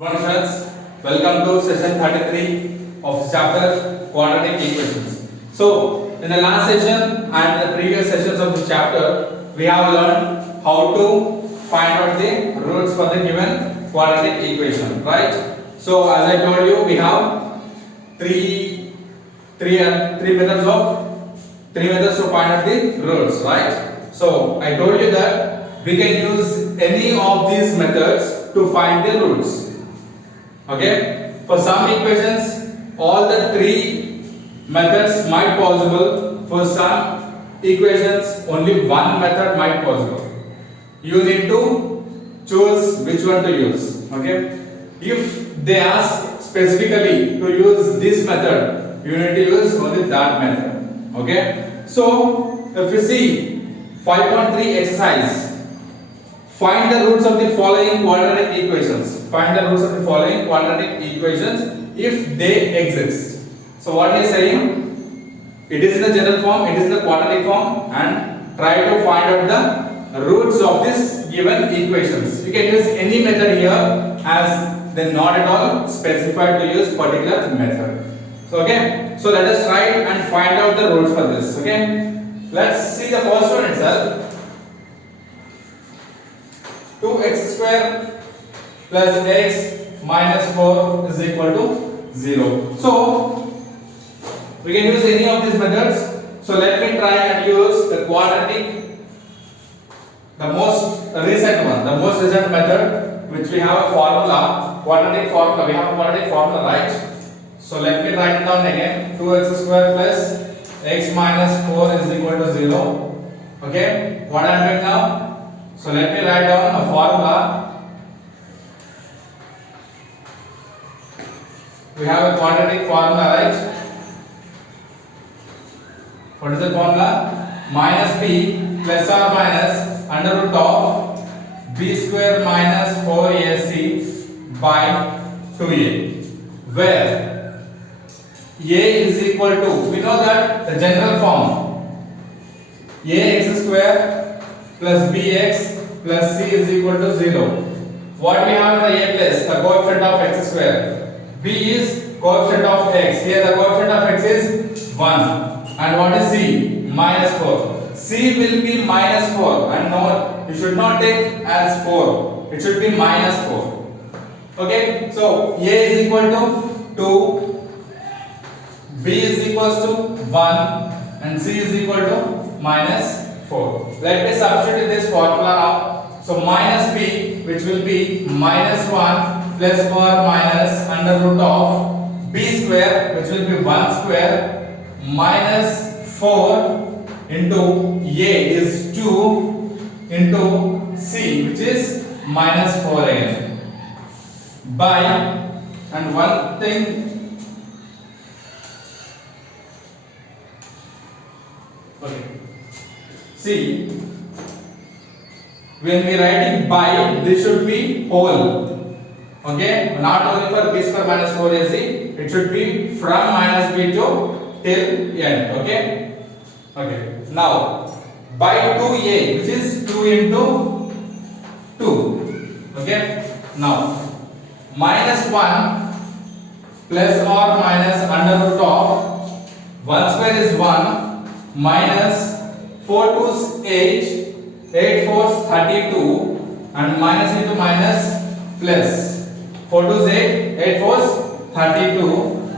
Good morning, friends. Welcome to session 33 of chapter quadratic equations. So, in the last session and the previous sessions of this chapter, we have learned how to find out the roots for the given quadratic equation, right? So, as I told you, we have three methods to find out the roots, right? So, I told you that we can use any of these methods to find the roots. Okay, for some equations all the three methods might possible. For some equations only one method might possible. You need to choose which one to use. Okay, if they ask specifically to use this method, you need to use only that method. Okay, so if you see 5.3 exercise, find the roots of the following quadratic equations. Find the roots of the following quadratic equations if they exist. So what he is saying, it is in the general form, it is in the quadratic form, and try to find out the roots of this given equations. You can use any method here as they not at all specified to use particular method. So okay, so let us try and find out the roots for this. Okay, let's see the first one itself. 2x square plus x minus 4 is equal to 0. So we can use any of these methods. So let me try and use the quadratic, the most recent method, which we have a formula, quadratic formula. We have a quadratic formula, right? So let me write it down again. 2x square plus x minus 4 is equal to 0. Okay, what I am doing now? So let me write down a formula. We have a quadratic formula, right? What is the formula? Minus b plus or minus under root of b square minus 4ac by 2a, where a is equal to, we know that the general form ax square plus bx plus c is equal to 0. What we have in the a place? The coefficient of x square. B is coefficient of x. Here the coefficient of x is 1. And what is c? Minus 4. C will be minus 4. And no, you should not take as 4. It should be minus 4. Okay. So a is equal to 2. B is equals to 1. And c is equal to minus 4. Let me substitute this formula now. So minus b, which will be minus 1 plus or minus under root of b square, which will be 1 square, minus 4 into a is 2 into c, which is minus 4 again, by, and one thing, okay, see, when we writing by, this should be whole. Okay, not only for b square minus 4ac, it should be from minus b to till end. Okay, okay. Now by 2a, which is 2 into 2. Okay. Now minus 1 plus or minus under root of 1 square is 1 minus 4 2's 8, 8 4's 32, and minus into minus plus. 4 2's 8, 8 4's 32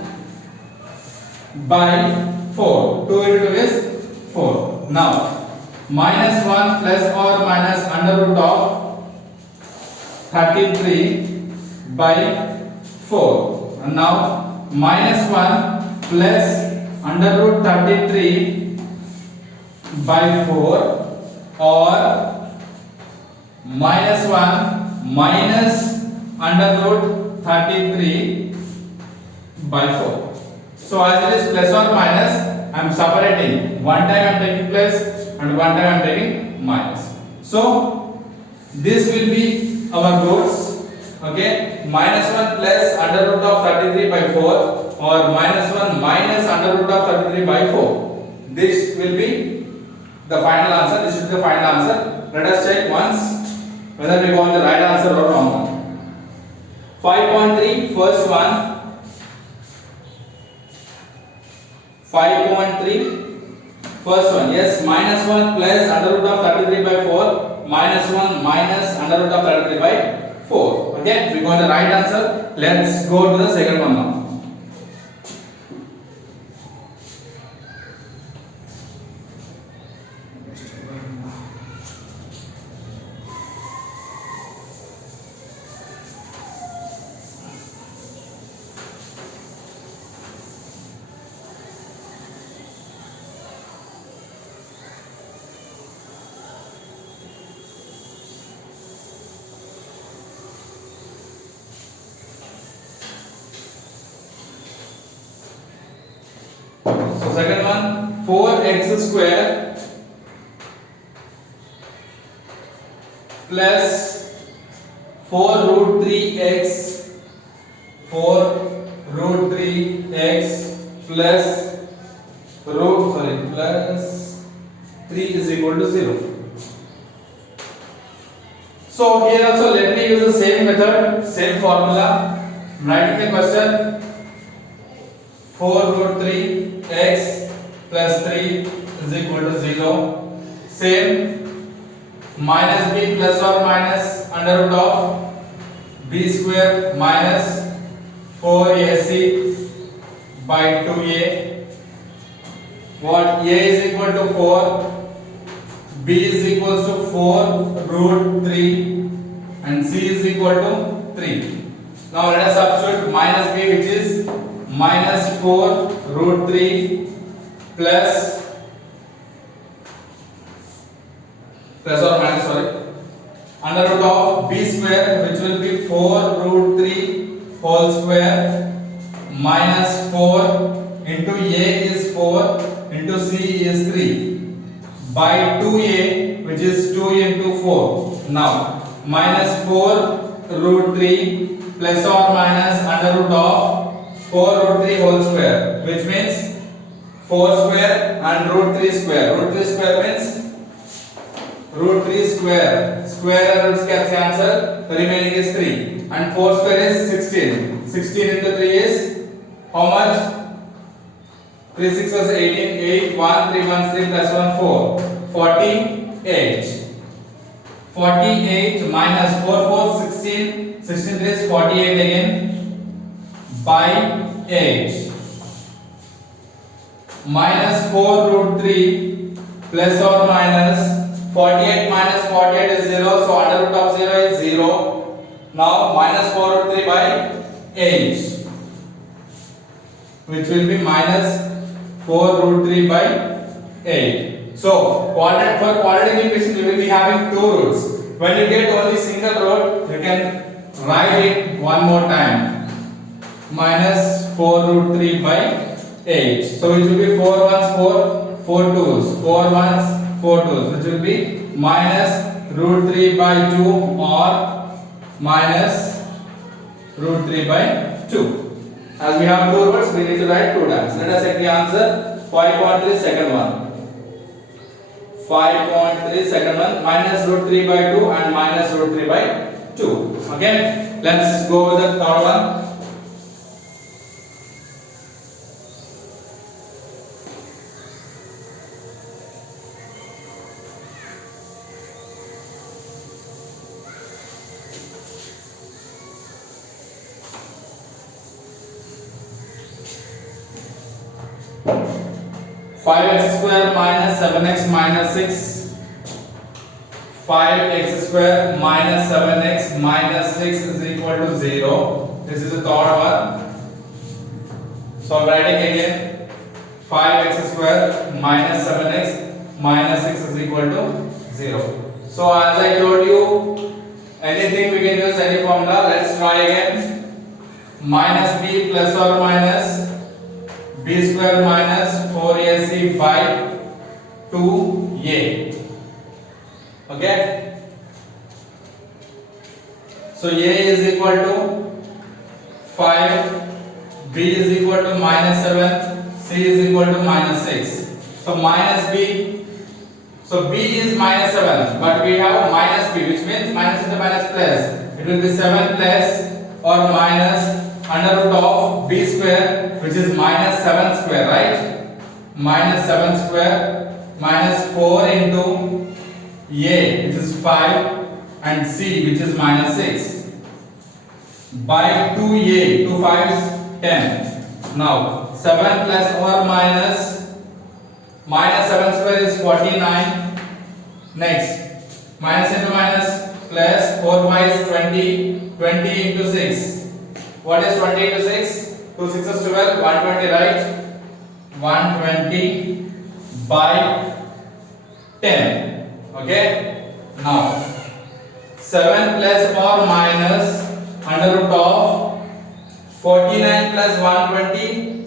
by 4. 2 into 2 is 4. Now, minus 1 plus or minus under root of 33 by 4. And now, minus 1 plus under root 33 by 4, or minus 1 minus under root 33 by 4. So as it is plus or minus, I am separating. One time I am taking plus and one time I am taking minus. So this will be our roots. Okay, minus 1 plus under root of 33 by 4, or minus 1 minus under root of 33 by 4. This will be the final answer. This is the final answer. Let us check once whether we got the right answer or wrong one. 5.3 first one. 5.3 first one. Yes, minus 1 plus under root of 33 by 4 minus 1 minus under root of 33 by 4. Okay, we got the right answer. Let's go to the second one now. So second one, 4x square plus 4 root 3x 4 root 3x plus plus 3 is equal to 0. So here also let me use the same method, same formula. I'm writing the question. 4 root 3 x plus 3 is equal to 0. Same, minus b plus or minus under root of b square minus 4ac by 2a. What a is equal to 4, b is equals to 4 root 3 and c is equal to 3. Now let us substitute minus b, which is minus 4 root 3 plus or minus under root of b square, which will be 4 root 3 whole square minus 4 into a is 4 into c is 3 by 2a, which is 2 into 4. Now minus 4 root 3 plus or minus under root of 4 root 3 whole square, which means 4 square and root 3 square. Root 3 square means root 3 square. Square and roots can cancel. The remaining is 3. And 4 square is 16. 16 into 3 is how much? 3 6 was 18. 8 1 3 1 3 plus 1 4. 48. 48 minus 4 4 16. 16 is 48 again. By 8 minus 4 root 3 plus or minus 48 minus 48 is 0, so under root of 0 is 0. Now minus 4 root 3 by 8, which will be minus 4 root 3 by 8. So for quadratic equation we will be having two roots. When you get only single root, you can write it one more time. Minus 4 root 3 by 8. So it will be 4 ones 4, 4 twos, 4 ones 4 twos, which will be minus root 3 by 2 or minus root 3 by 2. As we have two roots, we need to write 2 times. Let us check the answer. 5.3 second one. 5.3 second one, minus root 3 by 2 and minus root 3 by 2. Okay, let's go with the third one. 5x square minus 7x minus 6. 5x square minus 7x minus 6 is equal to 0. This is the third one. So I'm writing again. 5x square minus 7x minus 6 is equal to 0. So as I told you, anything we can use, any formula. Let's try again. Minus b plus or minus b square minus 4ac by 2a. Okay. So a is equal to 5, b is equal to minus 7, c is equal to minus 6. So minus b. So b is minus 7, but we have minus b, which means minus into minus plus. It will be 7 plus or minus under root of b square, which is minus 7 square, right? Minus 7 square minus 4 into a, which is 5, and c, which is minus 6, by 2a, 2 5s 10. Now 7 plus or minus 7 square is 49. Next, minus into minus plus 4 5 is 20. 20 into 6. What is 20 into 6? 2 6 is 12. 120, right? 120 by 10. Okay. Now 7 plus or minus under root of 49 plus 120.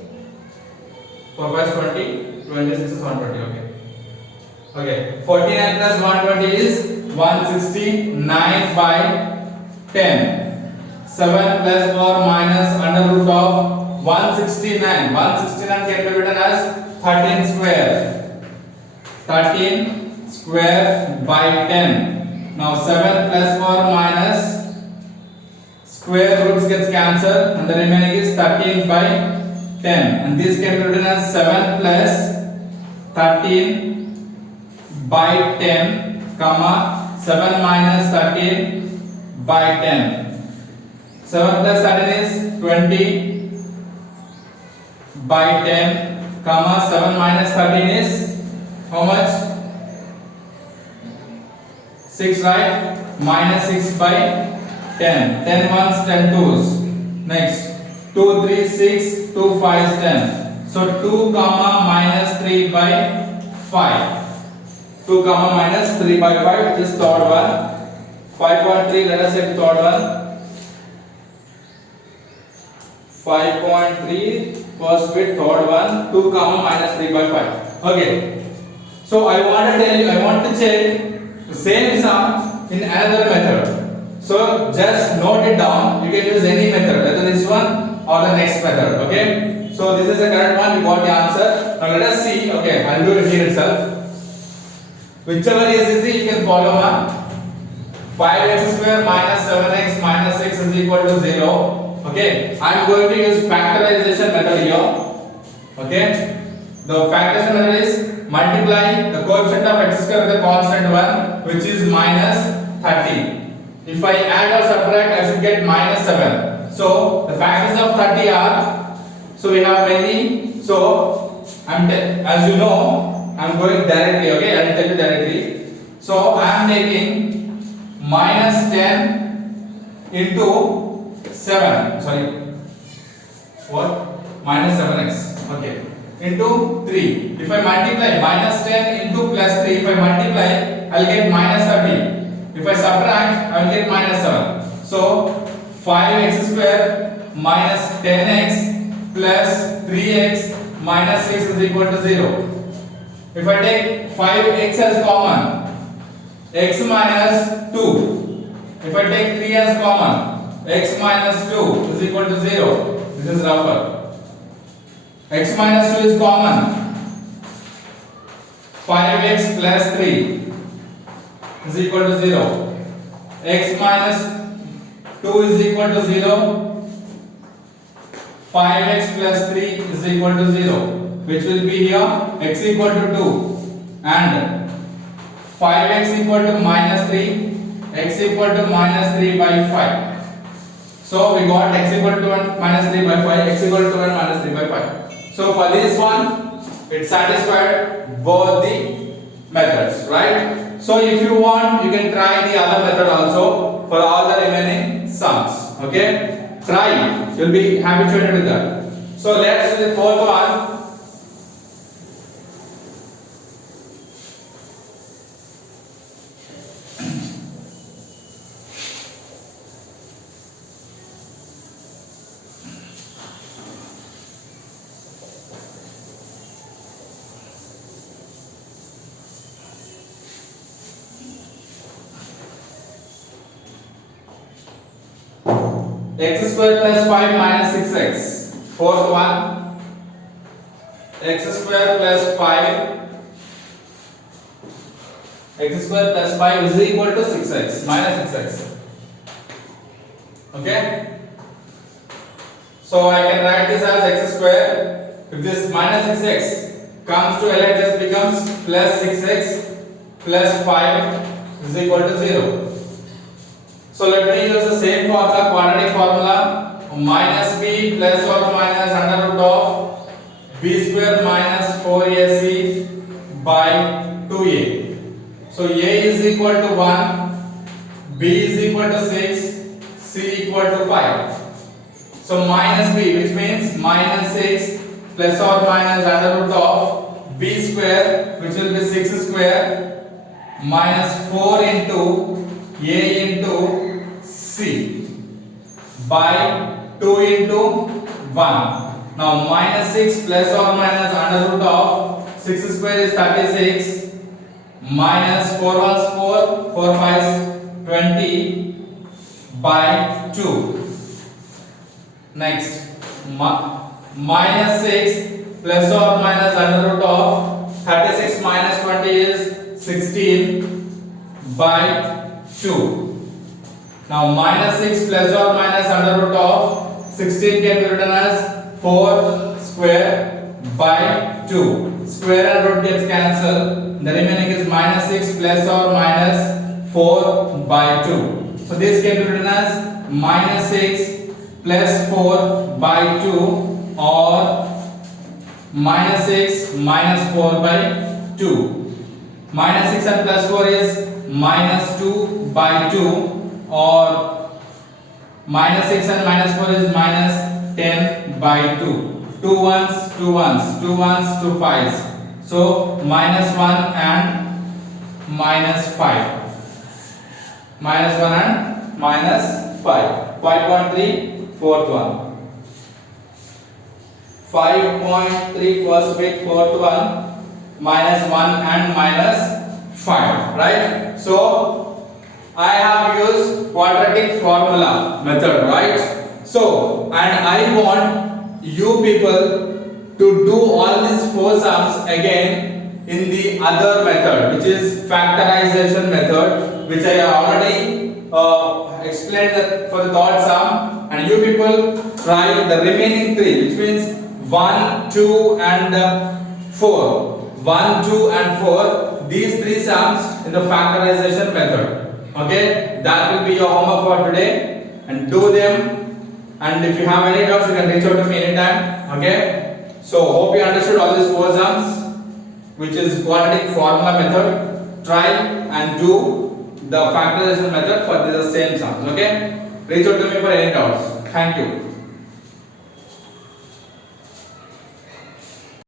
4 5 is 20. 26 is 120. Okay. Okay. 49 plus 120 is 169 by 10. 7 plus or minus under root of 169. 169 can be written as 13 square. 13 square by 10. Now 7 plus or minus square roots gets cancelled and the remaining is 13 by 10. And this can be written as 7 plus 13 by 10, comma 7 minus 13 by 10. 7 plus 13 is 20 by 10, comma 7 minus 13 is how much? 6, right? Minus 6 by 10. 10 ones, 10 twos. Next, 2 3 6, 2 5 is 10. So 2 comma minus 3 by 5. 2 comma minus 3 by 5 is third one. 5.3, let us take third one. 5.3 first bit, third one, 2 comma minus 3 by 5. Okay. So I want to tell you, I want to check the same sum in another method. So just note it down. You can use any method, whether this one or the next method. Okay. So this is the correct one. We got the answer. Now let us see. Okay, I'll do it here itself. Whichever is easy, you can follow on. 5x square minus 7x minus 6 is equal to 0. Okay, I am going to use factorization method here. Okay, the factorization method is multiply the coefficient of x square with a constant 1, which is minus 30. If I add or subtract, I should get minus 7. So the factors of 30 are, so we have many. So as you know, I am going directly. Okay, I will tell you directly. So I am taking minus 10 into 7, sorry, what? Minus 7x, okay, into 3. If I multiply minus 10 into plus 3, if I multiply, I will get minus 30. If I subtract, I will get minus 7. So 5x square minus 10x plus 3x minus 6 is equal to 0. If I take 5x as common, x minus 2. If I take 3 as common, x minus 2 is equal to 0. This is rougher. X minus 2 is common. 5x plus 3 is equal to 0. X minus 2 is equal to 0. 5x plus 3 is equal to 0. Which will be here x equal to 2. And 5x equal to minus 3. X equal to minus 3 by 5. So we got x equal to 1 minus 3 by 5, x equal to 1 minus 3 by 5. So for this one, it satisfied both the methods, right? So if you want, you can try the other method also for all the remaining sums. Okay? Try. You'll be habituated with that. So let's do the fourth one. X square plus 5 minus 6x. Fourth one. X square plus 5. X square plus 5 is equal to 6x minus 6x. Okay. So I can write this as x square. If this minus 6x comes to L, it just becomes plus 6x plus 5 is equal to 0. So let me use the same formula, quadratic formula, minus b plus or minus under root of b square minus 4ac by 2a. So a is equal to 1, b is equal to 6, c equal to 5. So minus b, which means minus 6 plus or minus under root of b square, which will be 6 square, minus 4 into a into c by 2 into 1. Now minus 6 plus or minus under root of 6 square is 36, minus 4 was 4, 4 5 20 by 2. Next, minus 6 plus or minus under root of 36 minus 20 is 16 by 2. Now minus 6 plus or minus under root of 16 can be written as 4 square by 2. Square and root gets cancelled. The remaining is minus 6 plus or minus 4 by 2. So this can be written as minus 6 plus 4 by 2 or minus 6 minus 4 by 2. Minus 6 and plus 4 is minus 2 by 2 or minus 6 and minus 4 is minus 10 by 2. 2 ones, 2 ones, 2 ones, 2 fives. So minus 1 and minus 5. Minus 1 and minus 5. 5.3 fourth one. 5.3 first bit, fourth one, minus 1 and minus 5, right? So I have used quadratic formula method, right? So, and I want you people to do all these 4 sums again in the other method, which is factorization method, which I already explained that for the third sum, and you people try the remaining 3, which means 1, 2 and 4. 1, 2 and 4, these 3 sums in the factorization method. Okay, that will be your homework for today, and do them, and if you have any doubts you can reach out to me anytime. Okay, so hope you understood all these 4 sums, which is quadratic formula method. Try and do the factorization method for the same sums. Okay, reach out to me for any doubts. Thank you.